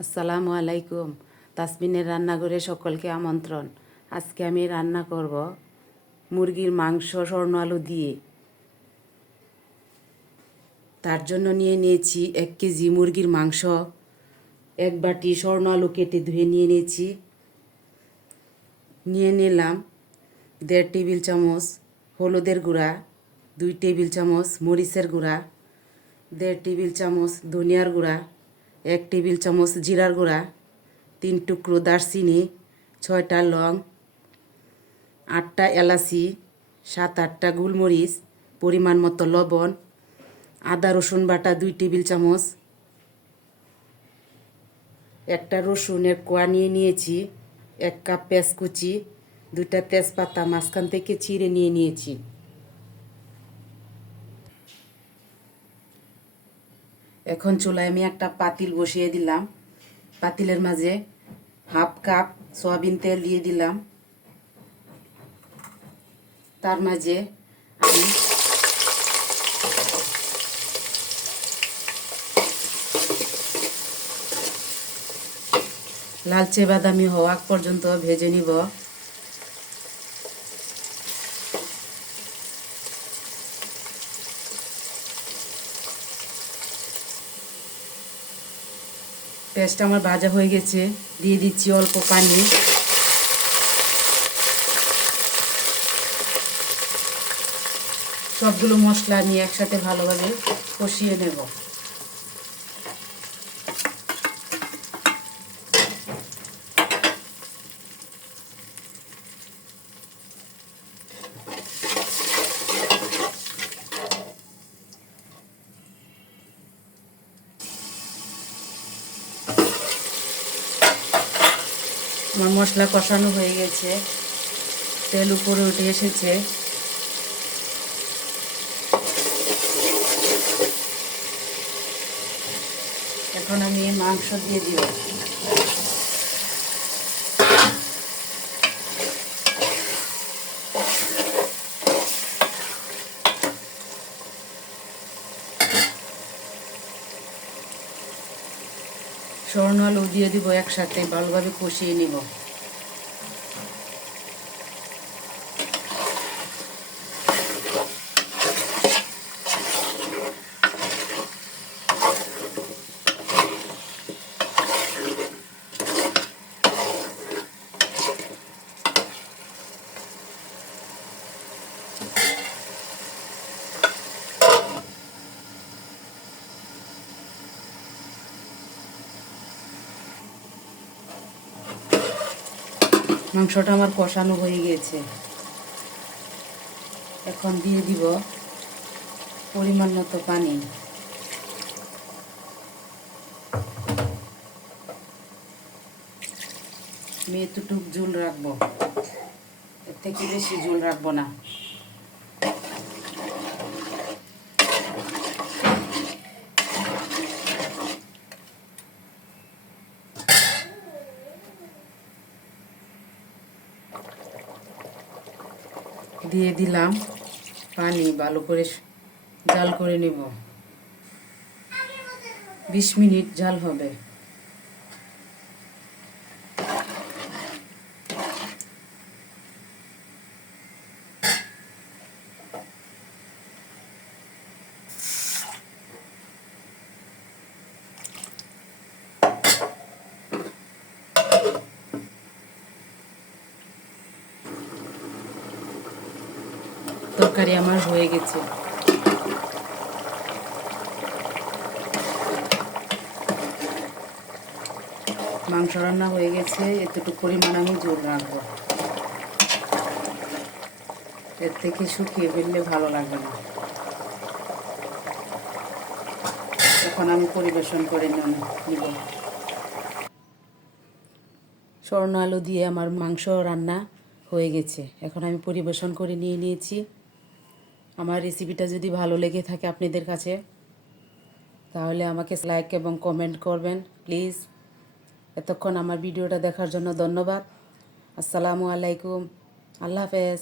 আসসালামু আলাইকুম। তাসমিনের রান্নাঘরে সকলকে আমন্ত্রণ। আজকে আমি রান্না করব মুরগির মাংস স্বর্ণ আলু দিয়ে। তার জন্য নিয়েছি 1 কেজি মুরগির মাংস, 1 বাটি স্বর্ণ আলু কেটে ধুয়ে নিয়েছি। নিলাম 1.5 টেবিল চামচ হলুদের গুঁড়া, 2 টেবিল চামচ মরিচের গুঁড়া, 1.5 টেবিল চামচ ধনিয়ার গুঁড়া, 1 টেবিল চামচ জিরার গুঁড়া, 3 টুকরো দারচিনি, 6টা লং, 8টা এলাচি, 7-8টা গোলমরিচ, পরিমাণ মতো লবণ, আদা রসুন বাটা 2 টেবিল চামচ, একটা রসুনের কোয়া নিয়েছি, 1 কাপ পেঁয়াজ কুচি, 2টা তেজপাতা মাঝখান থেকে চিড়ে নিয়েছি। এখন চুলায় আমি একটা পাতিল বসিয়ে দিলাম। পাতিলের মাঝে 1/2 কাপ সয়াবিন তেল দিয়ে দিলাম। তার মাঝে আমি লালচে বাদামি হওয়া পর্যন্ত ভেজে নিব। পেঁয়াজটা আমার ভাজা হয়ে গেছে, দিয়ে দিচ্ছি অল্প পানি। সবগুলো মশলা নিয়ে একসাথে ভালোভাবে কষিয়ে নেব। আমার মশলা কষানো হয়ে গেছে, তেল উপরে উঠে এসেছে। এখন আমি মাংস দিয়ে দিব। স্বর্ণ আলু দিয়ে দিব, একসাথে ভালোভাবে কষিয়ে নিব। মাংসটা আমার কষানো হয়ে গেছে। এখন দিয়ে দিব পরিমাণ মতো পানি। আমি এতটুক ঝোল রাখবো, এর থেকে বেশি ঝোল রাখবো না। দিয়ে দিলাম পানি, ভালো করে জাল করে নেব। 20 মিনিট জাল হবে। তরকারি আমার হয়ে গেছে। মাংস রান্না হয়ে গেছে, এতটুকু পরিমাণ আমি ঝোল রাখবো। এর থেকে শুকিয়ে ফেললে ভালো লাগবে না। এখন আমি পরিবেশন করে নিব। স্বর্ণ আলু দিয়ে আমার মাংস রান্না হয়ে গেছে। এখন আমি পরিবেশন করে নিয়েছি। আমার রেসিপিটা যদি ভালো লেগে থাকে আপনাদের কাছে, তাহলে আমাকে লাইক এবং কমেন্ট করবেন প্লিজ। এতক্ষণ আমার ভিডিওটা দেখার জন্য ধন্যবাদ। আসসালামু আলাইকুম, আল্লাহ হাফেজ।